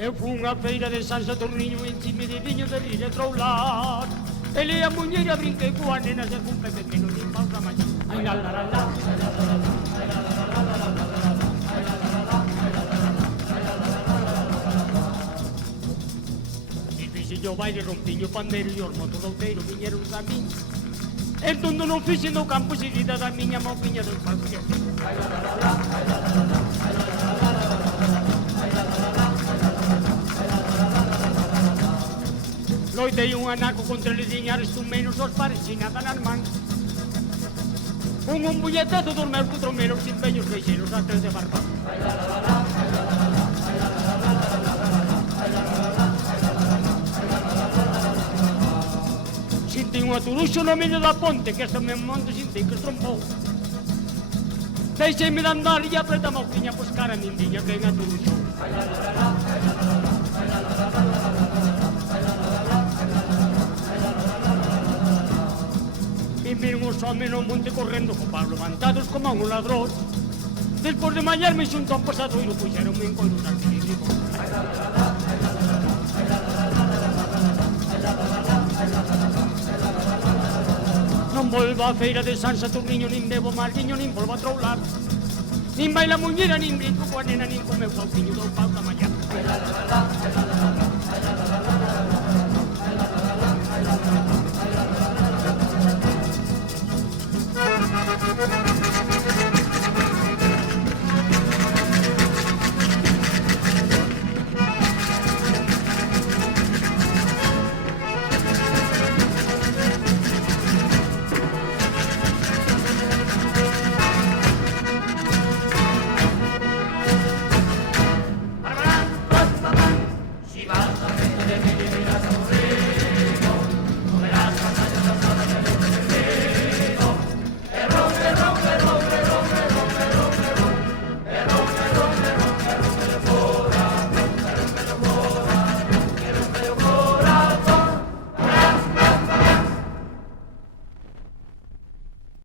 Eu fui unha feira de San Saturniño en cime de viño de rir e troular. Ele a muñeira brinquei coa nena se cun pepe que non lle pausa mañá. Ai la la la la. E fixe o baile rompiño pandeiro e os motos do outeiro viñeron a min. Entón non fixe no campo seguida da miña mouquiña dos palpios. Ai la la la la, ai la la la la, ai la la la la. Loitei un anaco contra eles diñares un menos os pares sin nada nas mans. Un bulletazo dos meus cutromeros sin peños feixeros a tres de barbán. Sinti unha turuxo no medio da ponte que este meu monte sinti que estrompou. Deixeime de andar e apreta a mouquiña pois cara mindiña que en a turuxo. E viron os homes no monte correndo co pau levantados como un ladrón. Despois de mallarme xunto a un pasadoiro puxeronme en coiros artísticos. Non volvo á feira de San Saturniño, nin bebo máis viño, nin volvo a troular. Nin baila muñeira, nin brinco coa nena, nin co meu pauciño do pau da mañá.